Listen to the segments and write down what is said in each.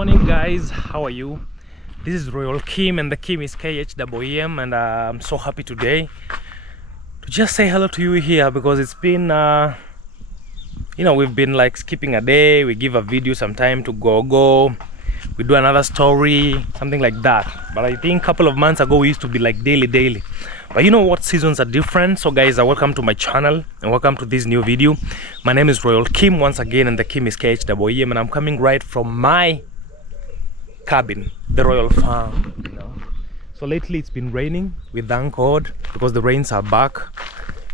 morning guys, how are you? This is Royal Kheem and the Kheem is KHEEM, and I'm so happy today to just say hello to you here because it's been we've been like skipping a day. We give a video some time to go, we do another story, something like that. But I think a couple of months ago we used to be like daily. But you know what, seasons are different. So guys, welcome to my channel and welcome to this new video. My name is Royal Kheem once again, and the Kheem is KHEEM, and I'm coming right from my cabin, the royal farm, So lately it's been raining. We thank God because the rains are back.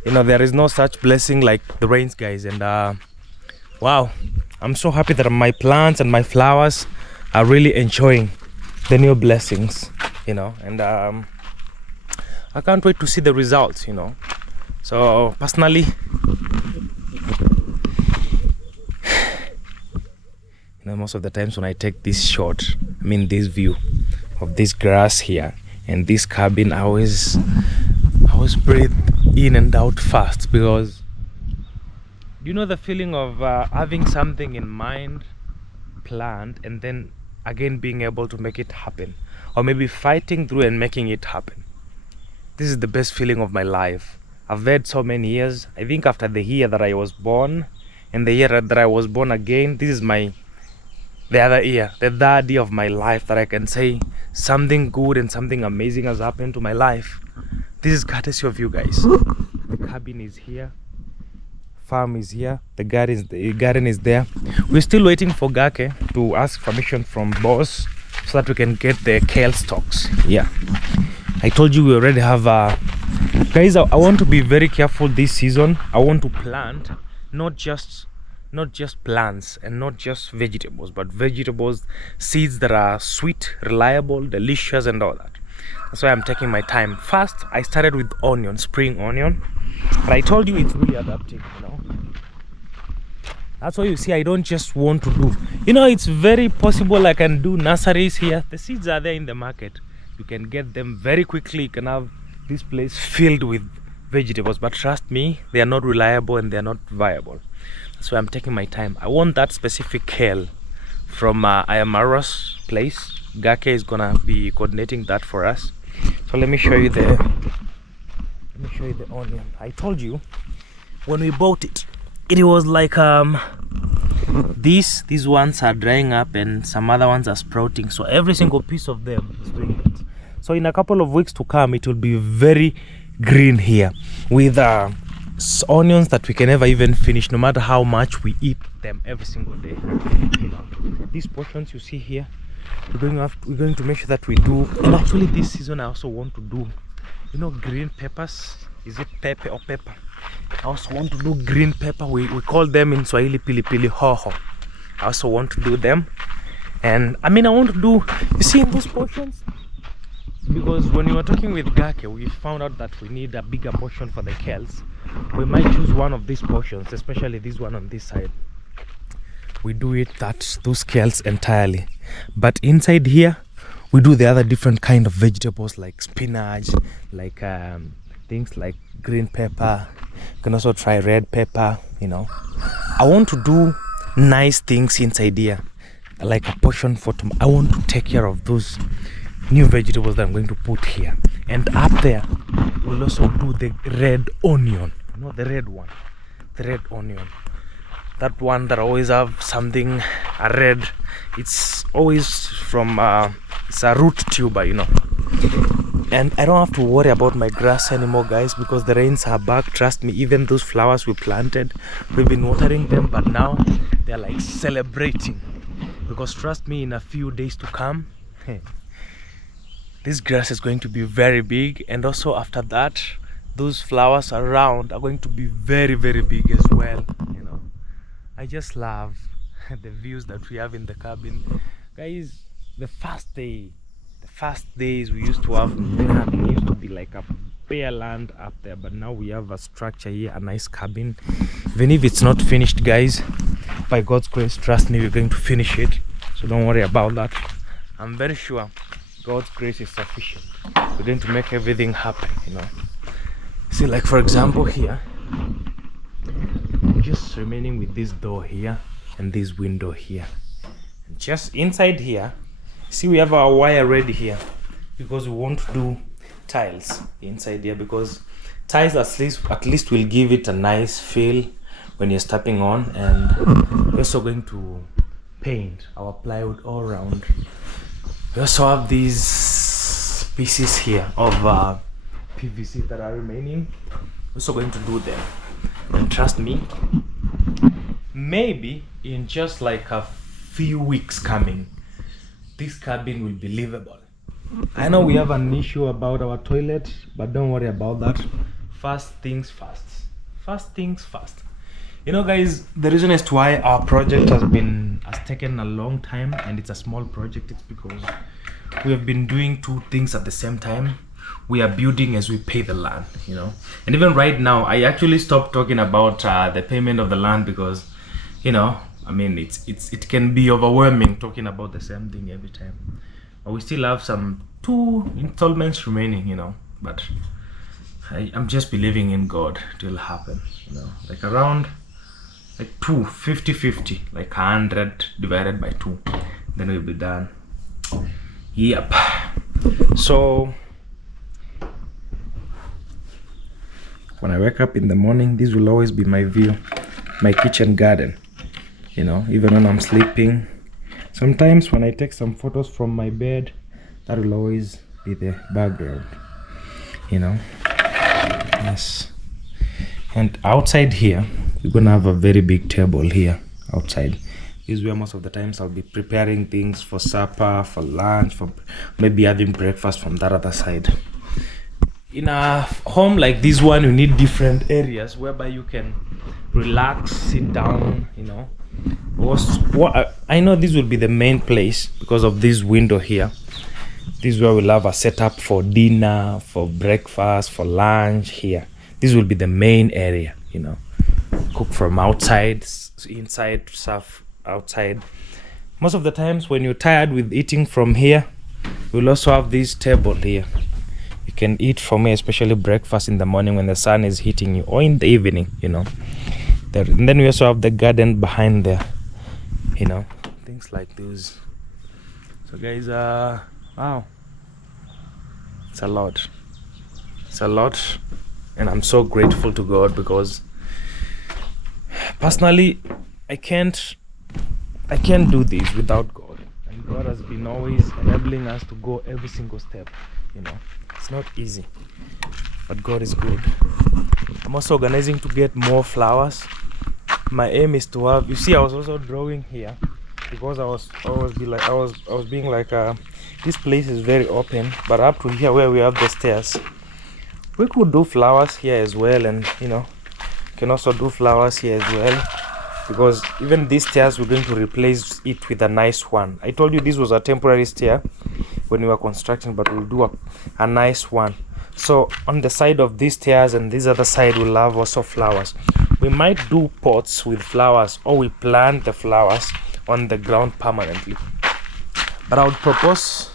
There is no such blessing like the rains, guys. And wow, I'm so happy that my plants and my flowers are really enjoying the new blessings, and I can't wait to see the results, So personally, most of the times when I take this shot, this view of this grass here and this cabin, I always breathe in and out fast, because the feeling of having something in mind, planned, and then again being able to make it happen, or maybe fighting through and making it happen. This is the best feeling of my life. I've had so many years. I think after the year that I was born and the year that I was born again, this is the other year, the third year of my life that I can say something good and something amazing has happened to my life. This is courtesy of you guys. The cabin is here, farm is here, the garden is there. We're still waiting for Gake to ask permission from boss so that we can get the kale stalks. Yeah, I told you we already have guys, I want to be very careful this season. I want to plant not just plants and not just vegetables, but vegetables, seeds that are sweet, reliable, delicious, and all that. That's why I'm taking my time. First, I started with onion, spring onion, but I told you it's really adapting, That's why you see I don't just want to do, it's very possible I can do nurseries here. The seeds are there in the market. You can get them very quickly. You can have this place filled with vegetables, but trust me, they are not reliable and they are not viable. That's why I'm taking my time. I want that specific kale from Ayamara's place. Gake is gonna be coordinating that for us. So let me show you the onion. I told you when we bought it, it was like these ones are drying up and some other ones are sprouting. So every single piece of them is doing it. So in a couple of weeks to come, it will be very green here with onions that we can never even finish, no matter how much we eat them every single day. These portions you see here, we're going to make sure that we do. And actually this season I also want to do green peppers. Is it pepper or pepper? I also want to do green pepper. We call them in Swahili pili pili hoho. I also want to do them. And I want to do, you see, in those portions, because when we were talking with Gake, we found out that we need a bigger portion for the kales. We might choose one of these portions, especially this one on this side. We do it those kales entirely, but inside here we do the other different kind of vegetables like spinach, like things like green pepper. You can also try red pepper. I want to do nice things inside here, like a portion for tomorrow. I want to take care of those new vegetables that I'm going to put here. And up there we'll also do the red onion, the red one, the red onion, that one that always have something red. It's always from it's a root tuber, and I don't have to worry about my grass anymore, guys, because the rains are back. Trust me, even those flowers we planted, we've been watering them, but now they're like celebrating, because trust me, in a few days to come, this grass is going to be very big. And also after that, those flowers around are going to be very, very big as well. I just love the views that we have in the cabin, guys. The first days we used to have, there used to be like a bare land up there, but now we have a structure here, a nice cabin. Even if it's not finished, guys, by God's grace, trust me, we're going to finish it, so don't worry about that. I'm very sure God's grace is sufficient. We're going to make everything happen. See, like for example here, I'm just remaining with this door here and this window here, just inside here, see, we have our wire ready here because we want to do tiles inside here, because tiles at least will give it a nice feel when you're stepping on. And we're also going to paint our plywood all around. We also have these pieces here of PVC that are remaining. We're also going to do them, and trust me, maybe in just like a few weeks coming, this cabin will be livable. I know we have an issue about our toilet, but don't worry about that. First things first. First things first. You know, guys, the reason as to why our project has taken a long time, and it's a small project, it's because we have been doing two things at the same time. We are building as we pay the land, you know. And even right now, I actually stopped talking about the payment of the land because, you know, I mean, it can be overwhelming talking about the same thing every time. But we still have some 2 installments remaining, you know. But I'm just believing in God it will happen, you know, like around like 50-50, like 100 divided by 2, then we'll be done. Yep. So when I wake up in the morning, this will always be my view, my kitchen garden, you know, even when I'm sleeping. Sometimes when I take some photos from my bed, that will always be the background, you know. Yes. And outside here, we're gonna have a very big table here outside. This is where most of the times I'll be preparing things for supper, for lunch, for maybe having breakfast from that other side. In a home like this one, you need different areas whereby you can relax, sit down, you know. I know this will be the main place because of this window here. This is where we'll have a setup for dinner, for breakfast, for lunch here. This will be the main area, you know. Cook from outside, inside, serve outside. Most of the times when you're tired with eating from here, we'll also have this table here. You can eat from here, especially breakfast in the morning when the sun is hitting you, or in the evening, you know. And then we also have the garden behind there, you know, things like this. So guys, wow, it's a lot. It's a lot, and I'm so grateful to God because personally, I can't do this without God. And God has been always enabling us to go every single step, you know. It's not easy, but God is good. I'm also organizing to get more flowers. My aim is to have, you see, I was also drawing here because I was being like this place is very open, but up to here where we have the stairs, we could do flowers here as well, and you know, can also do flowers here as well, because even these stairs we're going to replace it with a nice one. I told you this was a temporary stair when we were constructing, but we'll do a nice one. So on the side of these stairs and this other side we'll have also flowers. We might do pots with flowers, or we plant the flowers on the ground permanently. But I would propose,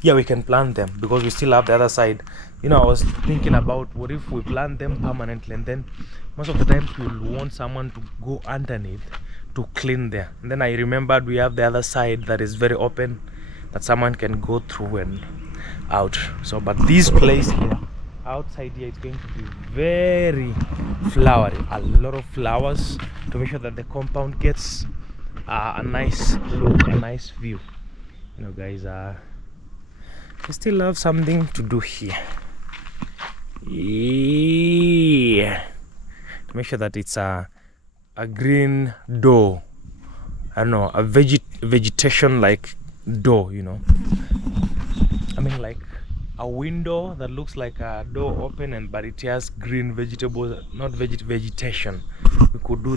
yeah, we can plant them because we still have the other side. You know, I was thinking about what if we plant them permanently, and then most of the times we'll want someone to go underneath to clean there. And then I remembered we have the other side that is very open, that someone can go through and out. So, but this place here, outside here, is going to be very flowery. A lot of flowers to make sure that the compound gets a nice look, a nice view. You know, guys, we still have something to do here. Yeah, to make sure that it's a green door. I don't know, a vegetation like door, you know. I mean, like a window that looks like a door open, and but it has green vegetables, not vegetation. We could do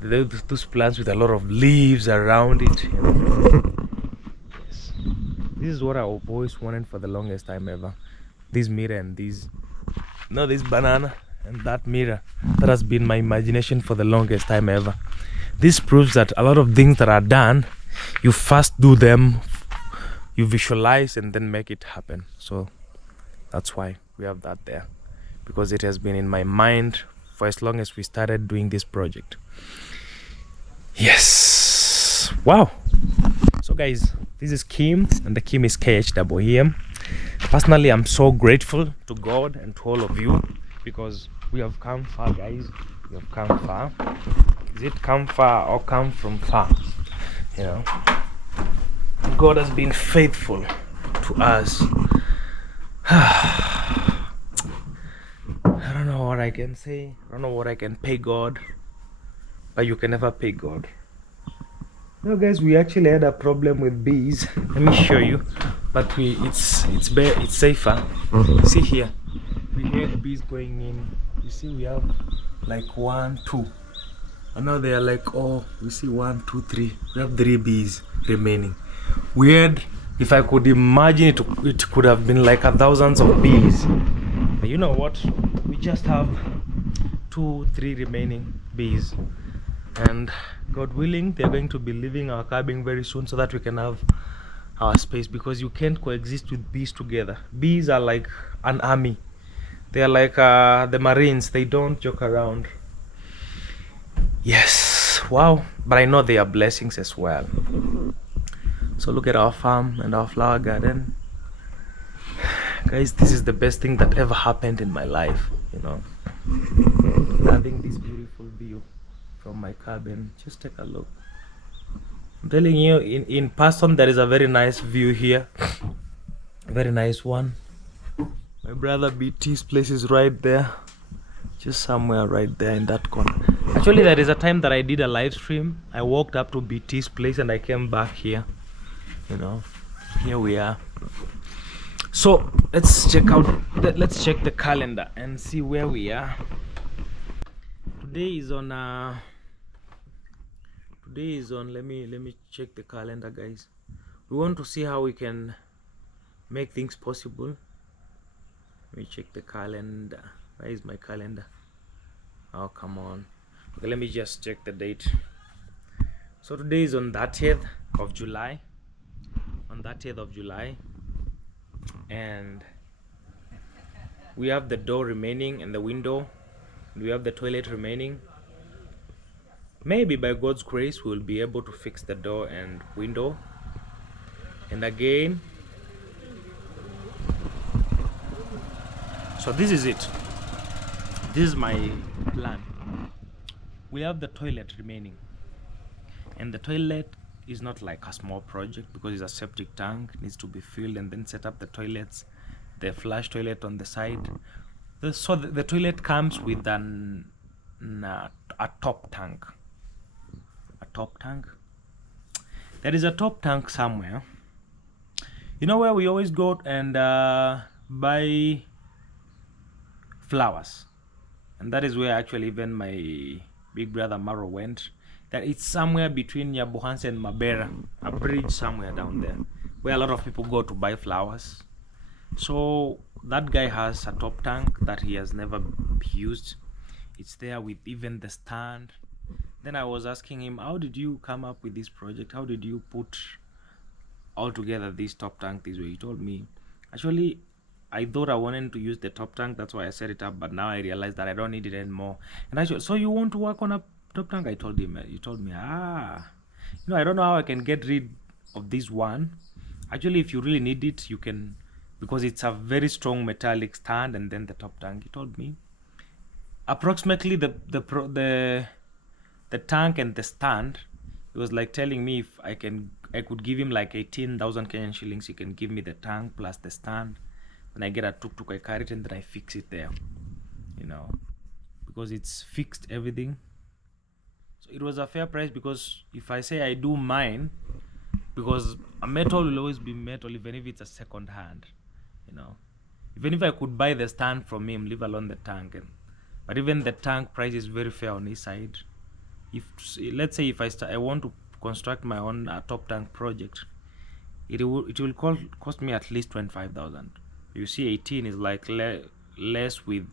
those plants with a lot of leaves around it, you know. Yes, this is what I've always wanted for the longest time ever. This mirror and this banana and that mirror, that has been my imagination for the longest time ever. This proves that a lot of things that are done, you first do them, you visualize, and then make it happen. So that's why we have that there, because it has been in my mind for as long as we started doing this project. Yes, wow. guys, this is Kheem, and the Kheem is KHEEM. Personally, I'm so grateful to God and to all of you because we have come far, guys. We have come far. Is it come far or come from far? You know, God has been faithful to us. I don't know what I can say. I don't know what I can pay God, but you can never pay God. No, guys, we actually had a problem with bees. Let me show you, but it's safer. See here, we had bees going in. You see, we have like 1, 2, and now they are like, oh, we see 1, 2, 3. We have 3 bees remaining. We had, if I could imagine it could have been like thousands of bees. But you know what? We just have 2, 3 remaining bees, and God willing, they're going to be leaving our cabin very soon so that we can have our space, because you can't coexist with bees together. Bees are like an army. They are like the Marines. They don't joke around. Yes, wow. But I know they are blessings as well. So look at our farm and our flower garden. Guys, this is the best thing that ever happened in my life, you know, having this beautiful view from my cabin. Just take a look. I'm telling you, in person there is a very nice view here, a very nice one. My brother BT's place is right there, just somewhere right there in that corner. Actually, there is a time that I did a live stream. I walked up to BT's place and I came back here, you know. Here we are. So let's check the calendar and see where we are. Today is on let me check the calendar, guys. We want to see how we can make things possible. Let me check the calendar. Where is my calendar? Oh, come on. Okay, let me just check the date. So today is on 30th of July. On 30th of July. And we have the door remaining and the window. We have the toilet remaining. Maybe by God's grace we will be able to fix the door and window. And again, so this is it. This is my plan. We have the toilet remaining, and the toilet is not like a small project because it's a septic tank. It needs to be filled and then set up the toilets, the flush toilet on the side. So the toilet comes with a top tank. A top tank. There is a top tank somewhere. You know where we always go and buy flowers, and that is where actually even my big brother Maro went. That it's somewhere between Nyabuhansi and Mabera, a bridge somewhere down there, where a lot of people go to buy flowers. So that guy has a top tank that he has never used. It's there with even the stand. Then I was asking him, how did you come up with this project? How did you put all together this top tank this way? He told me, actually, I thought I wanted to use the top tank, that's why I set it up, but now I realized that I don't need it anymore. And actually, so you want to work on a top tank? I told him. He told me, I don't know how I can get rid of this one. Actually, if you really need it, you can, because it's a very strong metallic stand and then the top tank. He told me approximately the tank and the stand. He was like telling me if I could give him like 18,000 Kenyan shillings. He can give me the tank plus the stand. Then I get a tuk-tuk, I carry it, and then I fix it there, you know, because it's fixed everything. So it was a fair price, because if I say I do mine, because a metal will always be metal, even if it's a second hand, you know. Even if I could buy the stand from him, leave alone the tank, but even the tank price is very fair on his side. If let's say if I want to construct my own top tank project, it will cost me at least 25,000. You see, 18 is like less with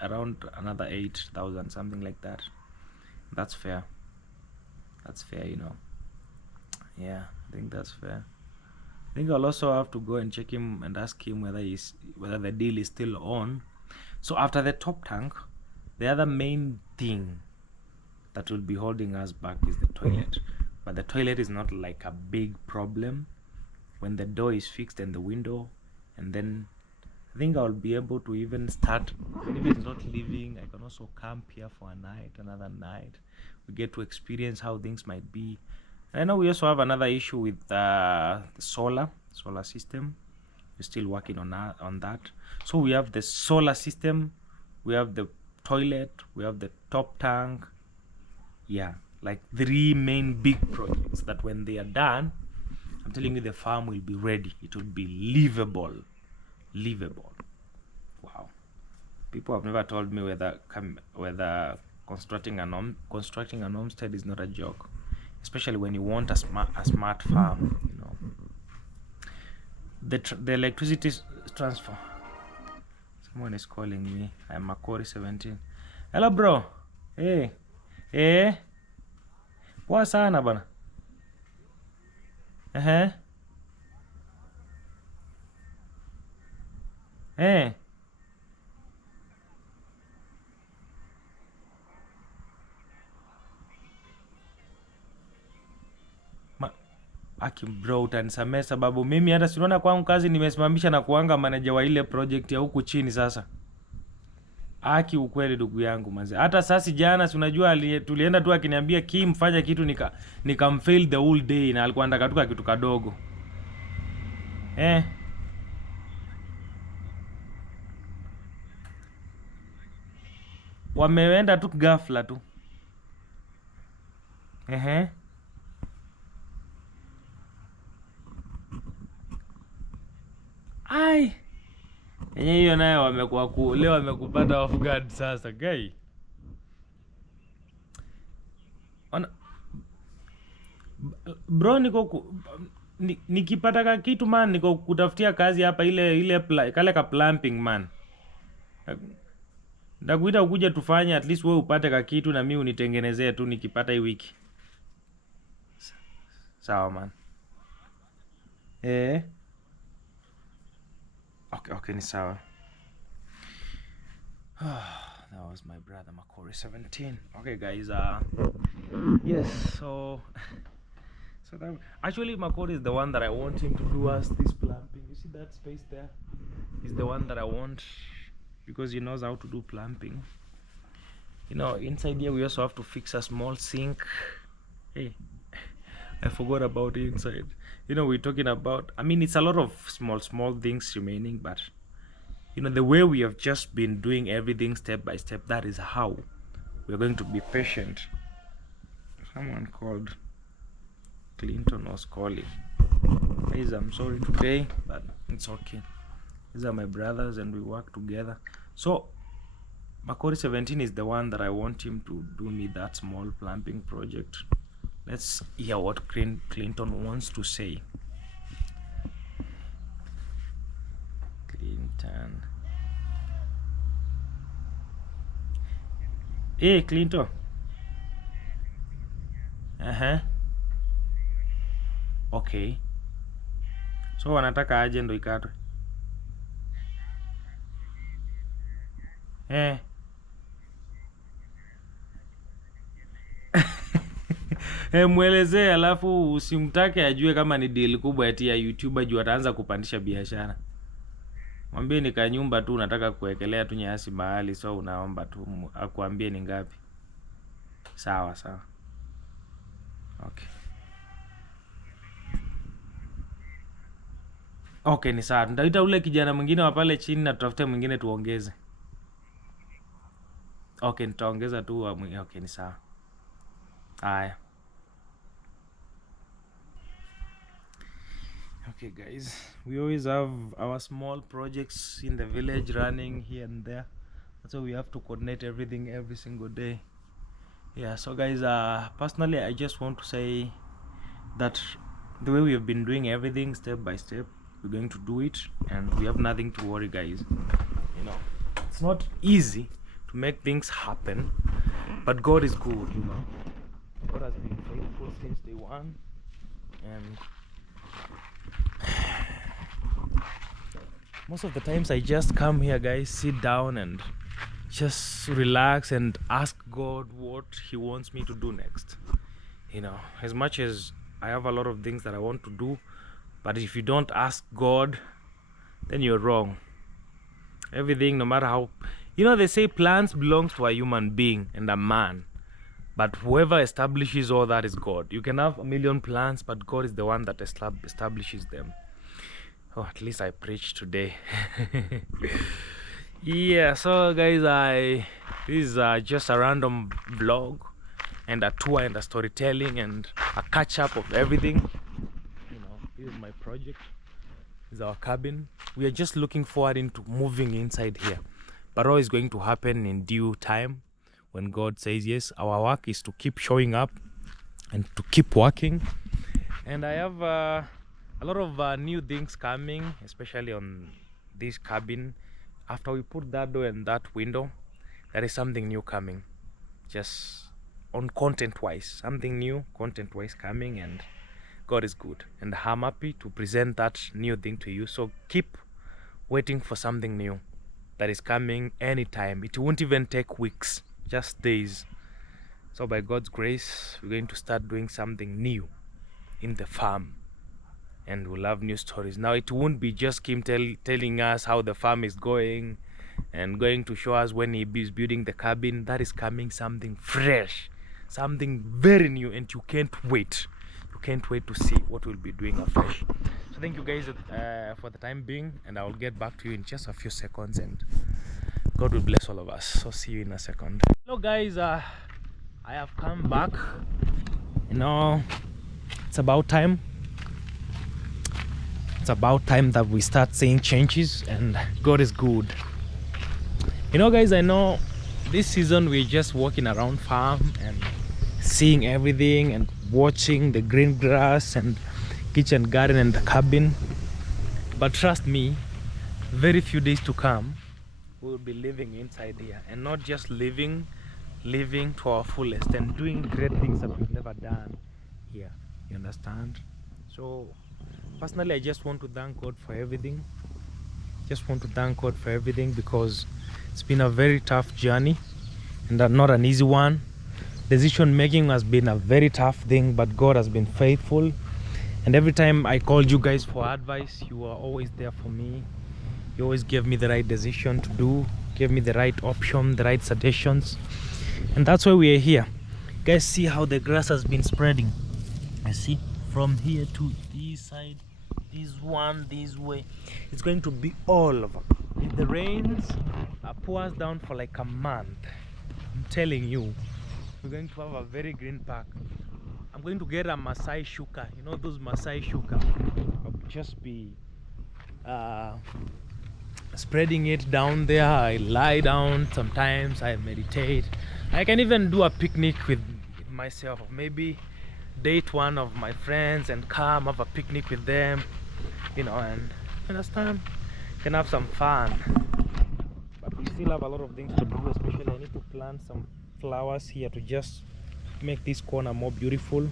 around another 8,000, something like that. That's fair. That's fair, you know. Yeah, I think that's fair. I think I'll also have to go and check him and ask him whether the deal is still on. So after the top tank, the other main thing that will be holding us back is the toilet. but the toilet is not like a big problem. When the door is fixed and the window, and then I think I'll be able to even start, even if it's not living, I can also camp here for a night, another night. We get to experience how things might be. And I know we also have another issue with the solar system. We're still working on that. So we have the solar system, we have the toilet, we have the top tank. Yeah, like 3 main big projects that when they are done, I'm telling you, the farm will be ready. It will be livable. Wow. People have never told me whether constructing an homestead is not a joke, especially when you want a smart farm. You know, the electricity transfer. Someone is calling me. I'm Makori 17. Hello bro. Hey. Poa sana bana. Aki bro, utanisamee sababu mimi hata sinaona kwangu kazi nimesimamisha na kuanga manager wa ile project ya huku chini sasa. Aki ukweli ndugu yangu manze. Hata sasa jana si unajua tulienda tu akiniambia Kheem fanya kitu nikamfail the whole day na alikuwa anataka tu kitu kadogo. Wameenda tu ghafla tu. Ai. Yenye hiyo nayo wamekuwa leo wamekupata Offgrid sasa guy. Bro nikipata kitu man niko kutafutia kazi hapa ile kale ka plumbing man. Ndakuita ukuje tufanye at least wewe upate kitu na mimi unitengenezee tu nikipata hii wiki. Sawa man. Okay, ni sawa. That was my brother Makori 17. Okay guys, yes, so that actually Makori is the one that I want him to do us this plumbing. You see that space there? He's the one that I want because he knows how to do plumbing. You know, inside here we also have to fix a small sink. Hey, I forgot about the inside. You know, we're talking about, I mean, it's a lot of small things remaining, but you know, the way we have just been doing everything step by step, that is how we're going to be patient. Someone called. Clinton was calling. Guys, I'm sorry today, but it's okay. These are my brothers and we work together. So Makori 17 is the one that I want him to do me that small plumbing project. Let's hear what Clinton wants to say. Clinton. Hey Clinton. Okay. So wanataka aje ndo ikatwe? Mwelezee alafu usimtake ajue kama ni deal kubwa eti ya YouTuber juu ataanza kupandisha biashara. Mwambie ni kanyumba tu unataka kuwekelea tu nyasi mahali, so unaomba tu akuambie ni ngapi. Sawa. Okay, ni sawa. Nitaita ule kijana mwingine wa pale chini na tutafute mwingine tuongeze. Okay, nitaongeza tu. Okay, ni sawa. Haya. Okay guys, we always have our small projects in the village running here and there. That's why we have to coordinate everything every single day. Yeah, so guys, personally I just want to say that the way we have been doing everything step by step, we're going to do it and we have nothing to worry guys. You know, it's not easy to make things happen, but God is good, you know. God has been faithful since day one, and most of the times I just come here guys, sit down and just relax and ask God what he wants me to do next. You know, as much as I have a lot of things that I want to do, but if you don't ask God, then you're wrong. Everything, no matter how, you know, they say plans belongs to a human being and a man, but whoever establishes all that is God. You can have a million plans, but God is the one that establishes them. Oh, at least I preached today. Yeah, so guys, this is just a random vlog and a tour and a storytelling and a catch up of everything. You know, this is my project. This is our cabin. We are just looking forward into moving inside here, but all is going to happen in due time when God says yes. Our work is to keep showing up and to keep working, and I have a lot of new things coming, especially on this cabin. After we put that door and that window, there is something new coming, just on content wise, something new content wise coming, and God is good, and I'm happy to present that new thing to you. So keep waiting for something new that is coming anytime. It won't even take weeks, just days. So by God's grace, we're going to start doing something new in the farm, and we'll have new stories. Now it won't be just Kheem telling us how the farm is going and going to show us when he is building the cabin. That is coming, something fresh, something very new, and you can't wait. You can't wait to see what we'll be doing afresh. So thank you guys for the time being, and I'll get back to you in just a few seconds, and God will bless all of us. So see you in a second. Hello guys, I have come back. You know, it's about time. It's about time that we start seeing changes, and God is good. You know guys, I know this season we're just walking around farm and seeing everything and watching the green grass and kitchen garden and the cabin, but trust me, very few days to come we'll be living inside here, and not just living to our fullest and doing great things that we've never done here. You understand? So personally, I just want to thank God for everything. Because it's been a very tough journey and not an easy one. Decision making has been a very tough thing, but God has been faithful, and every time I called you guys for advice, you are always there for me. You always gave me the right decision to do, gave me the right option, the right suggestions, and that's why we are here. Guys, see how the grass has been spreading. I see from here to this side, this one, this way. It's going to be all over. If the rains pours down for like a month, I'm telling you, we're going to have a very green park. I'm going to get a Masai shuka. You know those Masai shuka? I'll just be spreading it down there. I lie down sometimes, I meditate. I can even do a picnic with myself, or maybe date one of my friends and come have a picnic with them, you know, and understand, can have some fun. But we still have a lot of things to do, especially I need to plant some flowers here to just make this corner more beautiful,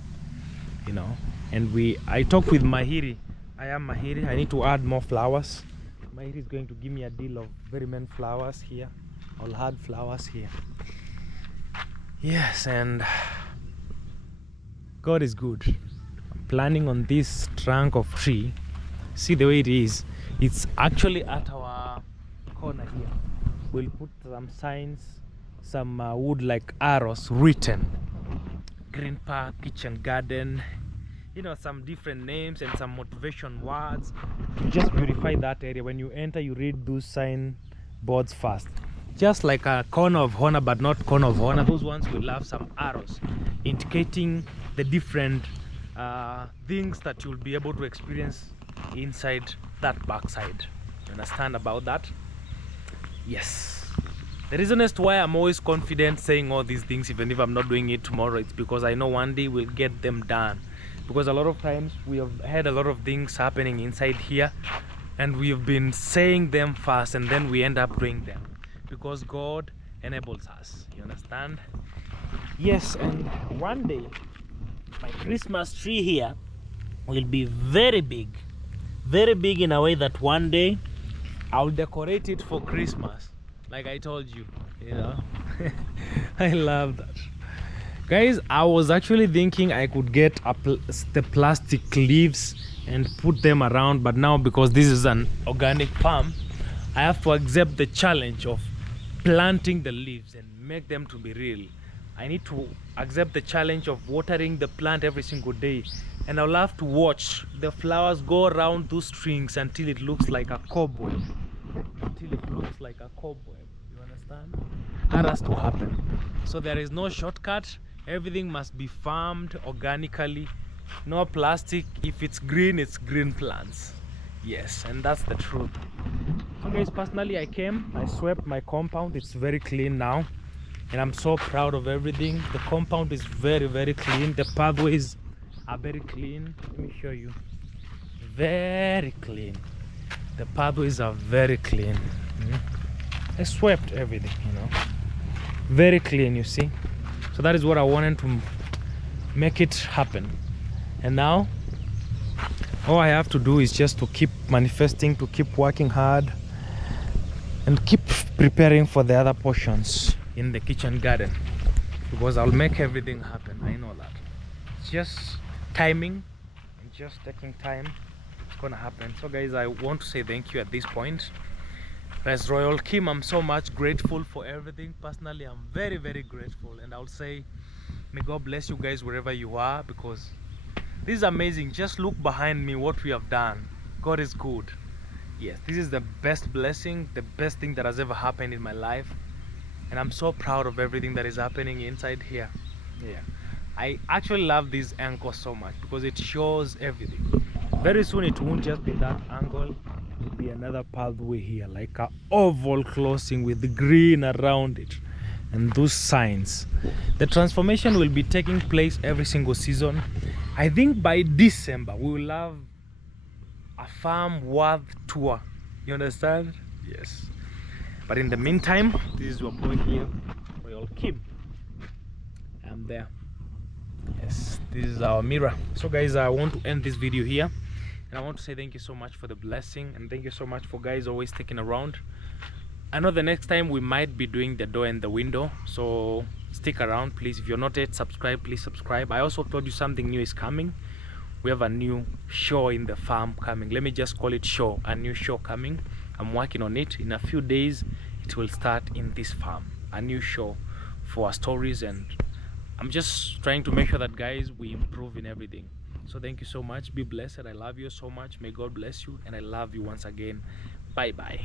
you know. And I talked with Mahiri. I am Mahiri. I need to add more flowers. Mahiri is going to give me a deal of very many flowers here. I'll add flowers here. Yes, and God is good. I'm planning on this trunk of tree. See the way it is. It's actually at our corner here. We'll put some signs, some wood like arrows written. Green park, kitchen garden, you know, some different names and some motivation words to just beautify that area. When you enter, you read those sign boards first. Just like a corner of honor, but not corner of honor. Those ones will have some arrows indicating the different things that you'll be able to experience inside that backside. You understand about that? Yes. The reason as to why I'm always confident saying all these things, even if I'm not doing it tomorrow, it's because I know one day we'll get them done. Because a lot of times we have had a lot of things happening inside here, and we have been saying them fast, and then we end up doing them because God enables us. You understand? Yes, and one day my Christmas tree here will be very big in a way that one day I'll decorate it for Christmas, like I told you, you know. I love that. Guys, I was actually thinking I could get the plastic leaves and put them around, but now because this is an organic farm, I have to accept the challenge of planting the leaves and make them to be real. I need to accept the challenge of watering the plant every single day, and I'll have to watch the flowers go around those strings until it looks like a cobweb. You understand? That has to happen. So there is no shortcut. Everything must be farmed organically. No plastic. If it's green plants. Yes, and that's the truth. So guys, personally I came, I swept my compound. It's very clean now, and I'm so proud of everything. The compound is very, very clean. The pathways are very clean. Let me show you. Very clean. The pathways are very clean. I swept everything, you know. Very clean, you see. So that is what I wanted to make it happen. And now all I have to do is just to keep manifesting, to keep working hard, and keep preparing for the other portions in the kitchen garden, because I'll make everything happen. I know that. It's just timing and just taking time. It's gonna happen. So guys, I want to say thank you at this point. As Royal Kheem, I'm so much grateful for everything. Personally, I'm very, very grateful, and I'll say may God bless you guys wherever you are, because this is amazing. Just look behind me what we have done. God is good. Yes, this is the best blessing, the best thing that has ever happened in my life, and I'm so proud of everything that is happening inside here. Yeah, I actually love this angle so much because it shows everything. Very soon it won't just be that angle. It'll be another pathway here, like a oval closing with the green around it and those signs. The transformation will be taking place every single season. I think by December we will have a farm world tour. You understand? Yes. But in the meantime, this is your boy here, Royal Kheem. I'm there. Yes, this is our mirror. So guys, I want to end this video here, and I want to say thank you so much for the blessing, and thank you so much for guys always sticking around. I know the next time we might be doing the door and the window, so stick around please. If you're not yet subscribed, please subscribe. I also told you something new is coming. We have a new show in the farm coming. Let me just call it show, a new show coming. I'm working on it. In a few days it will start in this farm, a new show for our stories, and I'm just trying to make sure that guys we improve in everything. So thank you so much. Be blessed. I love you so much. May God bless you, and I love you once again. Bye bye.